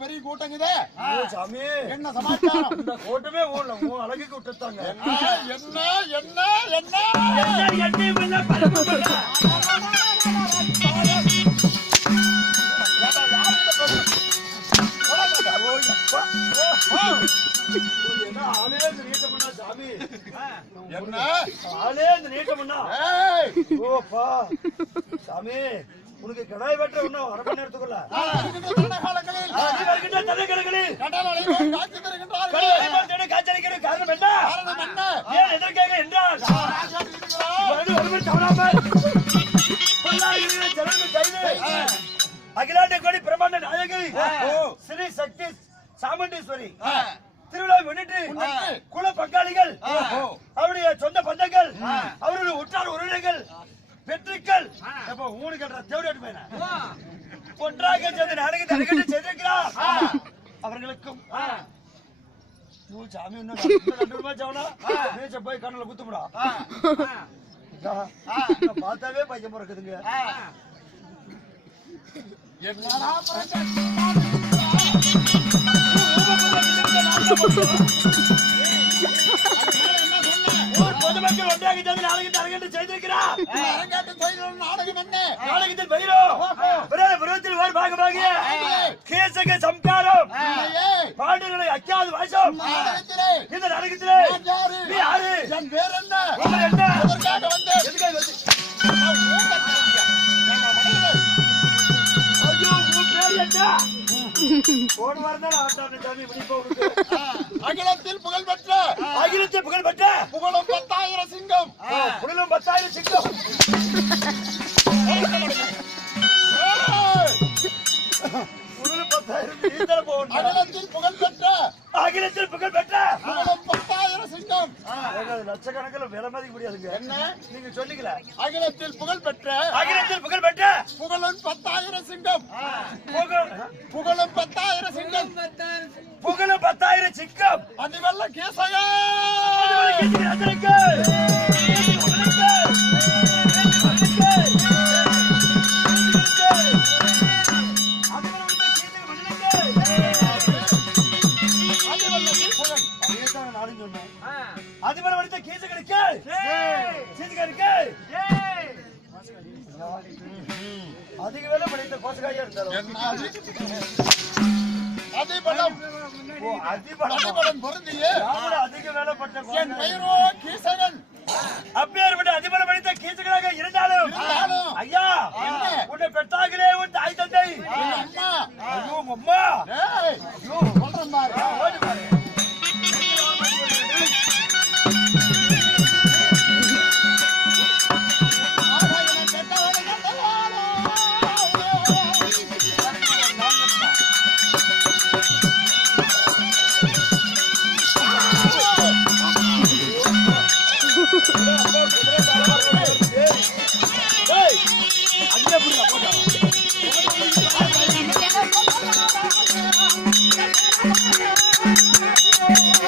பெரிய கூட்டங்குதே சாமி, என்ன சமாச்சாரம்? இந்த கூட்டமே அழகுக்கு விட்டுட்டாங்க. என்ன என்ன என்ன சாமி, என்ன ஆளே இந்த நீட்டம்னா? ஓப்பா சாமி, உனக்கு கடாய் வெட்ட இன்னும் அரை மணி நேரத்துக்குள்ள காரணம் என்ன? ஏன் எதற்காக என்றால் அகிலாண்ட கோடி பிரம்மாண்ட நாயகி ஸ்ரீ சக்தி சாமுண்டீஸ்வரி திருவிழாவை முன்னிட்டு குல பங்காளிகள், அவருடைய சொந்த பந்தங்கள், அவருடைய உற்றார் உறவினர்கள், பெற்றுக்கள் ஊனுக்கு தேவையான பையன ஒன்றாக சேர்ந்து நாடகத்தை அரங்கேற்ற செய்திருக்கிறார். அவர்களுக்கும் சாமி போய் கண்ணுல குத்துமுடா பார்த்தாவே பையன் பிறக்குதுங்க. பொதுமக்கள் ஒன்றாக சேர்ந்து நாடகத்தை அரங்கேற்ற செய்திருக்கிறார். நாடகம் என்ன? நாடகத்தில் பயிரோ பருவத்தில் ஒரு பாகமாக கேசக சம்காரம் பாண்டவர்களை அக்காது வாசம் இந்த நாடகத்திலே நீ யாரு? என் பேர் என்ன? என்ன எதற்காக வந்த? எதுக்காக வந்து? ஐயோ, உன் பேர் என்ன? போன வாரம் தான் ஆட்டான சாமி அகிலத்தில் புகழ்பெற்ற புகழும் 10,000 சிங்கம், புகழும் 10,000 சிங்கம். அகிலத்தில் புகழ்பெற்ற புகழும் 10,000 சிங்கம். லட்சக்கணக்கில் விலை மதிக்க முடியாதுங்க. என்ன நீங்க சொன்னீங்களா? அகிலத்தில் புகழ்பெற்ற புகழும் 10,000 சிங்கம், புகழும் 10,000 சிங்கம், புகழும் 10,000 சிங்கம். அது வெள்ள கேசகா அதிபர் வடித்த கீசகருக்கு அதிக வேலை படித்த கோசகாயா இருந்தாலும் அதிபலம் அதிபலம் பொருந்திய அதிக வேலைப்பட்ட என் பெயரோ கீசகன். அப்பேற்பட்ட அதிபலம் படித்த கீசகனாக இருந்தாலும் ஐயா உன்னை பெற்றார்களே உன் தாய் தந்தை அம்மா ஐயோ அம்மா சொல்றேன் பாரு. ஓடி பாரு.